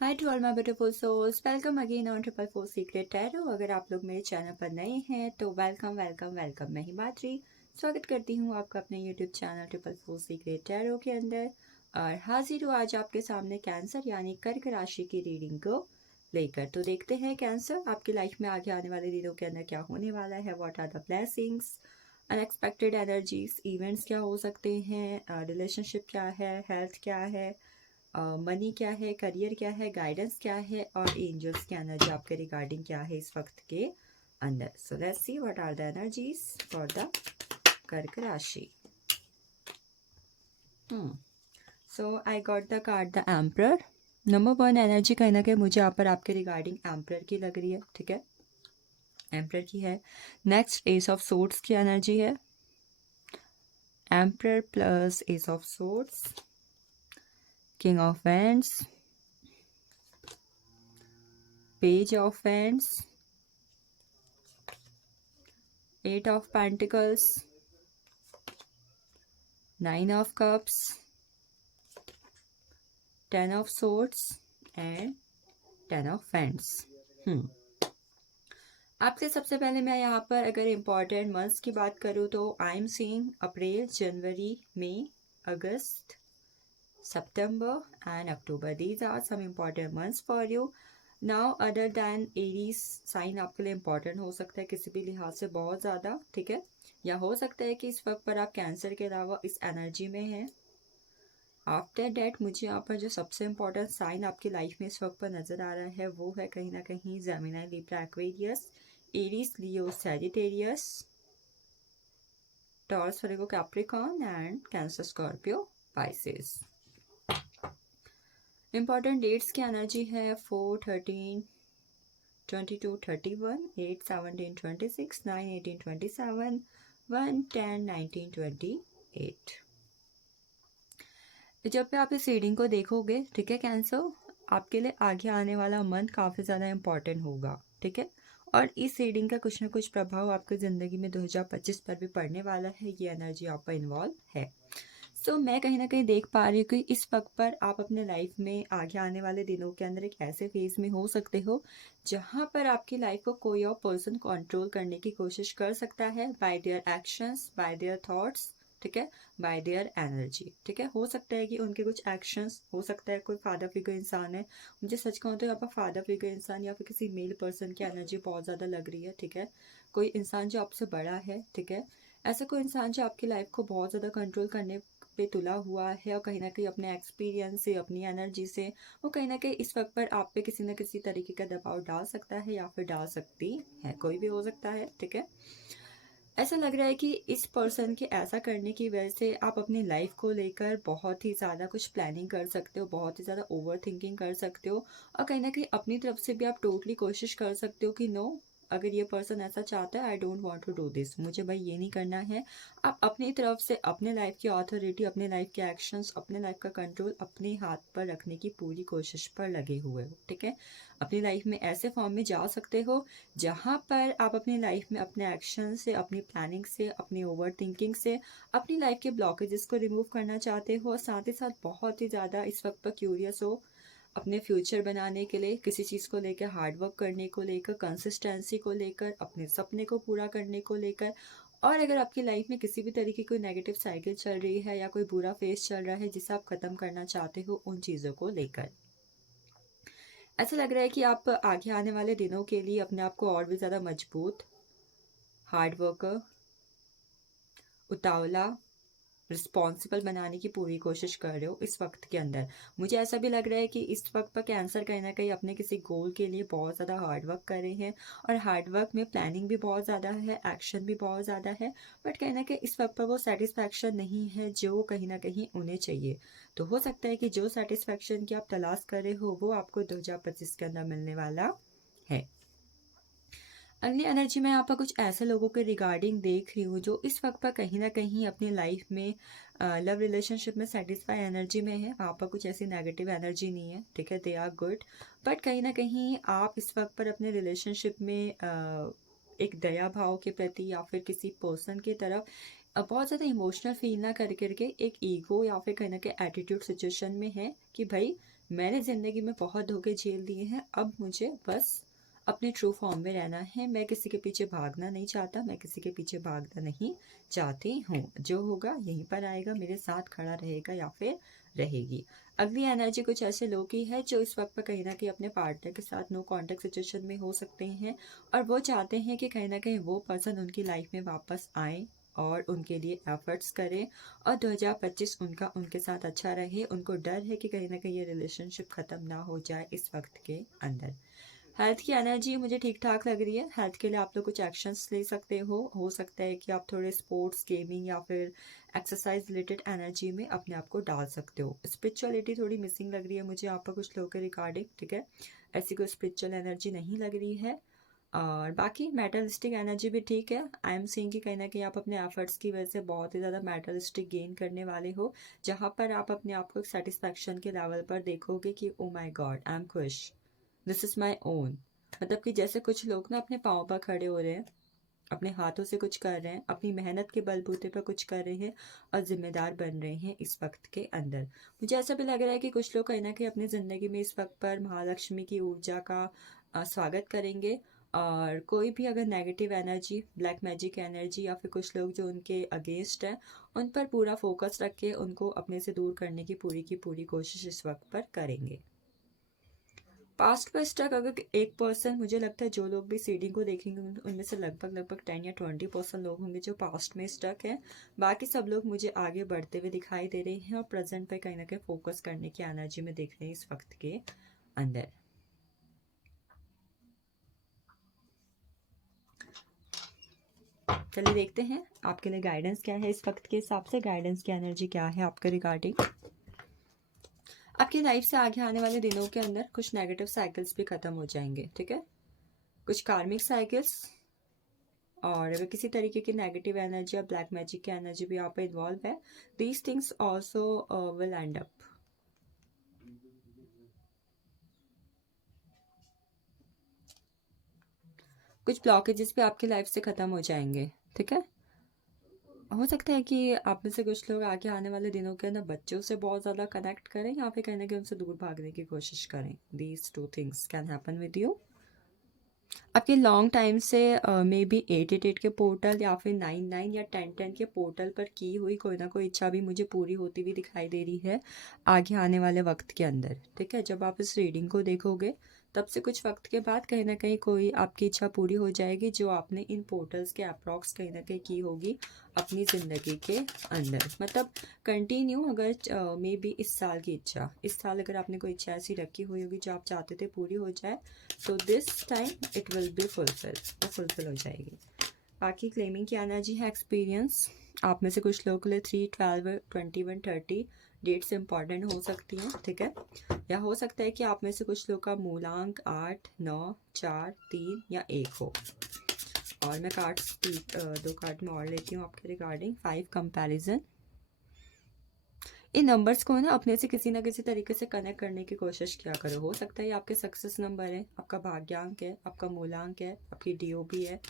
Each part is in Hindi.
Hi to all my beautiful souls, welcome again on 444 secret tarot. अगर आप लोग मेरे चैनल पर नए हैं तो वेलकम वेलकम वेलकम। मैं हिमाद्री स्वागत करती हूँ आपका अपने यूट्यूब चैनल 444 सीक्रेट टैरो के अंदर। और हाजिर हूँ आज आपके सामने कैंसर यानी कर्क राशि की रीडिंग को लेकर। तो देखते हैं कैंसर आपकी लाइफ में आगे आने वाले दिनों के अंदर क्या होने वाला है। What are the blessings, unexpected energies, events क्या हो सकते हैं, रिलेशनशिप क्या है, हेल्थ क्या है, मनी क्या है, करियर क्या है, गाइडेंस क्या है और एंजल्स की एनर्जी आपके रिगार्डिंग क्या है इस वक्त के अंदर। So let's see what are the energies for the Kark rashi. So I got the card the emperor. Number 1 energy कहीं ना कहीं मुझे यहाँ पर आपके रिगार्डिंग एम्परर की लग रही है, ठीक है, एम्परर की है। नेक्स्ट एस ऑफ सोर्ड्स की एनर्जी है, emperor plus ace of swords, king of wands, page of wands, eight of pentacles, Nine of Cups, Ten of Swords and Ten of Wands। आपसे सबसे पहले मैं यहाँ पर अगर इम्पॉर्टेंट मंथ्स की बात करूँ तो I am seeing April, January, May, August, September and October. These are some important months for you. Now other than Aries sign आपके लिए इम्पॉर्टेंट हो सकता है किसी भी लिहाज से बहुत ज़्यादा, ठीक है, या हो सकता है कि इस वक्त पर आप कैंसर के अलावा इस एनर्जी में हैं। आफ्टर डैट मुझे यहाँ पर जो सबसे इम्पोर्टेंट साइन आपकी लाइफ में इस वक्त पर नज़र आ रहा है वो है कहीं ना कहीं Gemini, Libra, Aquarius, Aries, Leo, Sagittarius, Taurus, Virgo, Capricorn and Cancer, Scorpio, Pisces. Important dates की एनर्जी है 4, 13, 22, 31, 8, 17, 26, 9, 18, 27, 1, 10, 19, 28। जब भी आप इस रीडिंग को देखोगे, ठीक है कैंसर, आपके लिए आगे आने वाला मंथ काफ़ी ज़्यादा इम्पॉर्टेंट होगा, ठीक है, और इस रीडिंग का कुछ ना कुछ प्रभाव आपकी ज़िंदगी में 2025 पर भी पड़ने वाला है। ये एनर्जी आप पर इन्वॉल्व है। सो मैं कहीं ना कहीं देख पा रही हूँ कि इस वक्त पर आप अपने लाइफ में आगे आने वाले दिनों के अंदर एक ऐसे फेज में हो सकते हो जहाँ पर आपकी लाइफ को कोई और पर्सन कंट्रोल करने की कोशिश कर सकता है, bye their actions, bye their thoughts, ठीक है, बाय देयर एनर्जी, ठीक है। हो सकता है कि उनके कुछ एक्शंस, हो सकता है कोई फादर फिगर इंसान है, मुझे सच कहूँ तो यहाँ पर फादर फिगर इंसान या फिर किसी मेल पर्सन की एनर्जी बहुत ज़्यादा लग रही है, ठीक है, कोई इंसान जो आपसे बड़ा है, ठीक है, ऐसा कोई इंसान जो आपकी लाइफ को बहुत ज़्यादा कंट्रोल करने पे तुला हुआ है और कहीं ना कहीं अपने एक्सपीरियंस से, अपनी एनर्जी से वो कहीं ना कहीं इस वक्त पर आप पे किसी न किसी तरीके का दबाव डाल सकता है या फिर डाल सकती है, कोई भी हो सकता है, ठीक है। ऐसा लग रहा है कि इस पर्सन के ऐसा करने की वजह से आप अपनी लाइफ को लेकर बहुत ही ज़्यादा कुछ प्लानिंग कर सकते हो, बहुत ही ज़्यादा ओवर थिंकिंग कर सकते हो और कहीं ना कहीं अपनी तरफ से भी आप टोटली कोशिश कर सकते हो कि नो, अगर ये पर्सन ऐसा चाहता है, I don't want to do this, मुझे भाई ये नहीं करना है। आप अपनी तरफ से अपने लाइफ की अथॉरिटी, अपने लाइफ के एक्शंस, अपने लाइफ का कंट्रोल अपने हाथ पर रखने की पूरी कोशिश पर लगे हुए हो, ठीक है। अपनी लाइफ में ऐसे फॉर्म में जा सकते हो जहाँ पर आप अपनी लाइफ में अपने एक्शन से, अपनी प्लानिंग से, अपनी ओवर थिंकिंग से अपनी लाइफ के ब्लॉकेजेस को रिमूव करना चाहते हो और साथ ही साथ बहुत ही ज़्यादा इस वक्त पर क्यूरियस हो अपने फ्यूचर बनाने के लिए, किसी चीज़ को लेकर, हार्ड वर्क करने को लेकर, कंसिस्टेंसी को लेकर, अपने सपने को पूरा करने को लेकर। और अगर आपकी लाइफ में किसी भी तरीके की कोई नेगेटिव साइकिल चल रही है या कोई बुरा फेस चल रहा है जिसे आप ख़त्म करना चाहते हो उन चीज़ों को लेकर, ऐसा लग रहा है कि आप आगे आने वाले दिनों के लिए अपने आप को और भी ज़्यादा मजबूत, हार्ड वर्कर, उतावला, रिस्पॉन्सिबल बनाने की पूरी कोशिश कर रहे हो इस वक्त के अंदर। मुझे ऐसा भी लग रहा है कि इस वक्त पर कैंसर कहीं ना कहीं अपने किसी गोल के लिए बहुत ज़्यादा हार्ड वर्क कर रहे हैं और हार्ड वर्क में प्लानिंग भी बहुत ज़्यादा है, एक्शन भी बहुत ज़्यादा है, बट कहीं ना कहीं इस वक्त पर वो सेटिस्फैक्शन नहीं है जो कहीं ना कहीं उन्हें चाहिए। तो हो सकता है कि जो सेटिस्फैक्शन की आप तलाश कर रहे हो वो आपको 2025 के अंदर मिलने वाला है। अगली एनर्जी में यहाँ पर कुछ ऐसे लोगों के रिगार्डिंग देख रही हूँ जो इस वक्त पर कहीं ना कहीं अपनी लाइफ में लव रिलेशनशिप में सेटिस्फाई एनर्जी में है। वहाँ पर कुछ ऐसी नेगेटिव एनर्जी नहीं है, ठीक है, दे आर गुड, बट कहीं ना कहीं आप इस वक्त पर अपने रिलेशनशिप में एक दया भाव के प्रति या फिर किसी पर्सन की तरफ बहुत ज़्यादा इमोशनल फील ना कर करके एक ईगो या फिर कहीं ना कहीं एटीट्यूड सिचुएशन में है कि भाई मैंने ज़िंदगी में बहुत धोखे झेल दिए हैं, अब मुझे बस अपने ट्रू फॉर्म में रहना है। मैं किसी के पीछे भागना नहीं चाहता, मैं किसी के पीछे भागना नहीं चाहती हूँ। जो होगा यहीं पर आएगा, मेरे साथ खड़ा रहेगा या फिर रहेगी। अगली एनर्जी कुछ ऐसे लोग की है जो इस वक्त पर कहीं ना कहीं अपने पार्टनर के साथ नो कॉन्टेक्ट सिचुएशन में हो सकते हैं, और वो चाहते हैं कि कहीं ना कहीं वो पर्सन उनकी लाइफ में वापस आए और उनके लिए एफर्ट्स करें, और 2025 उनका उनके साथ अच्छा रहे। उनको डर है कि कहीं ना कहीं ये रिलेशनशिप ख़त्म ना हो जाए इस वक्त के अंदर। हेल्थ की एनर्जी मुझे ठीक ठाक लग रही है। हेल्थ के लिए आप लोग कुछ एक्शंस ले सकते हो सकता है कि आप थोड़े स्पोर्ट्स, गेमिंग या फिर एक्सरसाइज रिलेटेड एनर्जी में अपने आप को डाल सकते हो। स्पिरिचुअलिटी थोड़ी मिसिंग लग रही है मुझे यहाँ पर कुछ लोगों के रिगार्डिंग, ठीक है। ऐसी कोई स्पिरिचुअल एनर्जी नहीं लग रही है। और बाकी मेटलिस्टिक एनर्जी भी ठीक है। आई एम सीइंग कि कहीं ना कहीं आप अपने एफर्ट्स की वजह से बहुत ही ज़्यादा मेटलिस्टिक गेन करने वाले हो, जहाँ पर आप अपने आप को एक सेटिस्फैक्शन के लेवल पर देखोगे कि ओ माई गॉड, आई एम खुश, दिस इज़ माई ओन। मतलब कि जैसे कुछ लोग ना अपने पाँव पर खड़े हो रहे हैं, अपने हाथों से कुछ कर रहे हैं, अपनी मेहनत के बलबूते पर कुछ कर रहे हैं और जिम्मेदार बन रहे हैं इस वक्त के अंदर। मुझे ऐसा भी लग रहा है कि कुछ लोग कहीं ना कहीं अपनी ज़िंदगी में इस वक्त पर महालक्ष्मी की ऊर्जा का स्वागत करेंगे। और कोई भी अगर negative energy, black magic energy या फिर कुछ लोग जो उनके अगेंस्ट हैं, उन पर पूरा फोकस रख के उनको अपने से दूर करने की पूरी कोशिश इस वक्त पर करेंगे। पास्ट पर स्टक अगर एक पर्सन, मुझे लगता है जो लोग भी सीडिंग को देखेंगे उनमें से लगभग 10 या 20% लोग होंगे जो पास्ट में स्टक हैं। बाकी सब लोग मुझे आगे बढ़ते हुए दिखाई दे रहे हैं और प्रेजेंट पे कहीं ना कहीं फोकस करने की एनर्जी में देख रहे हैं इस वक्त के अंदर। चलिए देखते हैं आपके लिए गाइडेंस क्या है इस वक्त के हिसाब से। गाइडेंस की एनर्जी क्या है आपके रिगार्डिंग। आपकी लाइफ से आगे आने वाले दिनों के अंदर कुछ नेगेटिव साइकिल्स भी खत्म हो जाएंगे, ठीक है। कुछ कार्मिक साइकिल्स, और अगर किसी तरीके की नेगेटिव एनर्जी या ब्लैक मैजिक की एनर्जी भी यहाँ पे इन्वॉल्व है, these things also will and up. कुछ ब्लॉकेजेस भी आपकी लाइफ से खत्म हो जाएंगे, ठीक है। हो सकता है कि आप में से कुछ लोग आगे आने वाले दिनों के अंदर बच्चों से बहुत ज़्यादा कनेक्ट करें या फिर कहीं ना कहीं उनसे दूर भागने की कोशिश करें। These two things can happen with you. आपके लॉन्ग टाइम से मे बी 888 के पोर्टल या फिर 99 या 1010 के पोर्टल पर की हुई कोई ना कोई इच्छा भी मुझे पूरी होती हुई दिखाई दे रही है आगे आने वाले वक्त के अंदर, ठीक है। जब आप इस रीडिंग को देखोगे तब से कुछ वक्त के बाद कहीं ना कहीं कोई आपकी इच्छा पूरी हो जाएगी जो आपने इन पोर्टल्स के अप्रॉक्स कहीं ना कहीं की होगी अपनी ज़िंदगी के अंदर। मतलब कंटिन्यू, अगर मे बी इस साल की इच्छा, इस साल अगर आपने कोई इच्छा ऐसी रखी हुई होगी जो आप चाहते थे पूरी हो जाए, तो this time it will be fulfil, वो फुलफिल हो जाएगी। बाकी क्लेमिंग की एनर्जी है एक्सपीरियंस। आप में से कुछ लोगों के लिए 3, 12, 21, 30 डेट्स इंपॉर्टेंट हो सकती हैं, ठीक है। या हो सकता है कि आप में से कुछ लोग का मूलांक 8, 9, 4, 3 या 1 हो। और मैं कार्ड्स 2 कार्ड में और लेती हूँ आपके रिगार्डिंग। 5 कंपैरिजन। इन नंबर्स को ना अपने से किसी ना किसी तरीके से कनेक्ट करने की कोशिश किया करो। हो सकता है ये आपके सक्सेस नंबर है, आपका भाग्यांक है, आपका मूलांक है, आपकी डीओबी है।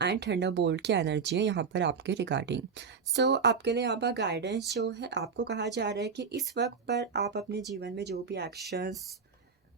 एंड थंडरबोल्ट की एनर्जी है यहाँ पर आपके रिगार्डिंग। सो आपके लिए यहाँ पर गाइडेंस जो है, आपको कहा जा रहा है कि इस वक्त पर आप अपने जीवन में जो भी एक्शंस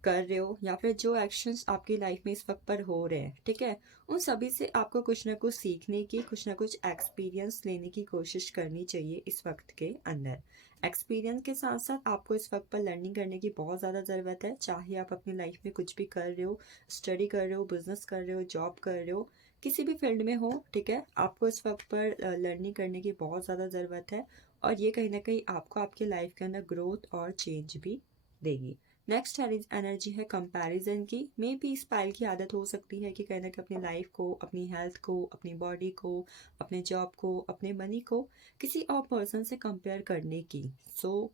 कर रहे हो या फिर जो एक्शंस आपकी लाइफ में इस वक्त पर हो रहे हैं, ठीक है, उन सभी से आपको कुछ ना कुछ सीखने की, कुछ ना कुछ एक्सपीरियंस लेने की कोशिश करनी चाहिए इस वक्त के अंदर। एक्सपीरियंस के साथ साथ आपको इस वक्त पर लर्निंग करने की बहुत ज़्यादा ज़रूरत है। चाहे आप अपनी लाइफ में कुछ भी कर रहे हो, स्टडी कर रहे हो, बिजनेस कर रहे हो, जॉब कर रहे हो, किसी भी फील्ड में हो, ठीक है, आपको इस वक्त पर लर्निंग करने की बहुत ज़्यादा ज़रूरत है। और ये कहीं ना कहीं आपको आपके लाइफ के अंदर ग्रोथ और चेंज भी देगी। नेक्स्ट एनर्जी है कंपैरिजन की। मे बी इस पाइल की आदत हो सकती है कि कहीं ना कहीं अपनी लाइफ को, अपनी हेल्थ को, अपनी बॉडी को, अपने जॉब को, अपने मनी को किसी और पर्सन से कंपेयर करने की।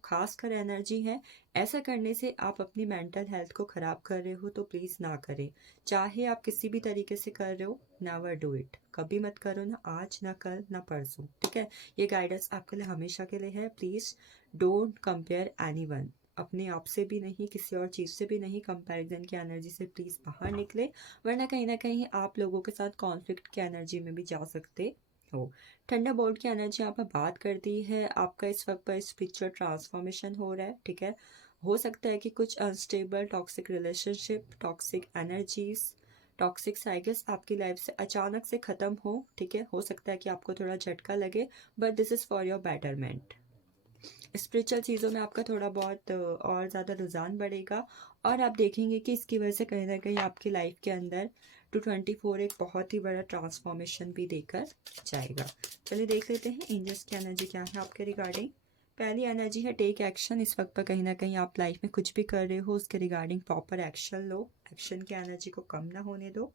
खासकर एनर्जी है, ऐसा करने से आप अपनी मेंटल हेल्थ को ख़राब कर रहे हो, तो प्लीज़ ना करें। चाहे आप किसी भी तरीके से कर रहे हो, नेवर डू इट। कभी मत करो, ना आज, ना कल, ना परसों, ठीक है। ये गाइडेंस आपके लिए हमेशा के लिए है। Please don't compare anyone. अपने आप से भी नहीं, किसी और चीज़ से भी नहीं। कंपैरिजन की एनर्जी से प्लीज़ बाहर निकले, वरना कहीं ना कहीं आप लोगों के साथ कॉन्फ्लिक्ट की एनर्जी में भी जा सकते हो। थंडर बोल्ट की एनर्जी यहाँ पर बात करती है आपका इस वक्त पर स्पिरिचुअल ट्रांसफॉर्मेशन हो रहा है, ठीक है। हो सकता है कि कुछ unstable toxic relationship, toxic energies, toxic cycles आपकी लाइफ से अचानक से ख़त्म हो, ठीक है। हो सकता है कि आपको थोड़ा झटका लगे, but this is for your betterment. Spiritual चीज़ों में आपका थोड़ा बहुत और ज़्यादा रुझान बढ़ेगा, और आप देखेंगे कि इसकी वजह से कहीं ना कहीं आपकी लाइफ के अंदर 224 एक बहुत ही बड़ा ट्रांसफॉर्मेशन भी देकर जाएगा। चलिए देख लेते हैं एंजल्स की एनर्जी क्या है आपके रिगार्डिंग। पहली एनर्जी है टेक एक्शन। इस वक्त पर कहीं ना कहीं आप लाइफ में कुछ भी कर रहे हो उसके रिगार्डिंग प्रॉपर एक्शन लो। एक्शन की एनर्जी को कम ना होने दो।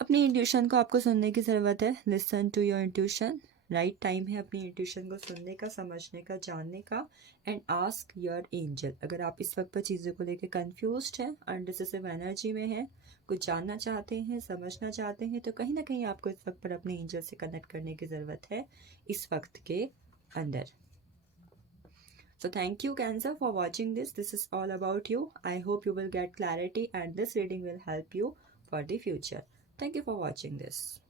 अपनी इंट्यूशन को आपको सुनने की ज़रूरत है। Listen to your intuition. Right time है अपनी इंट्यूशन को सुनने का, समझने का, जानने का। And ask your angel. अगर आप इस वक्त पर चीज़ों को लेकर कंफ्यूज्ड हैं, अनडिसिसिव एनर्जी में हैं, कुछ जानना चाहते हैं, समझना चाहते हैं, तो कहीं ना कहीं आपको इस वक्त पर अपने एंजल से कनेक्ट करने की ज़रूरत है इस वक्त के अंदर। So thank you Cancer for watching this. This is all about you. I hope you will get clarity and this reading will help you for the future. Thank you for watching this.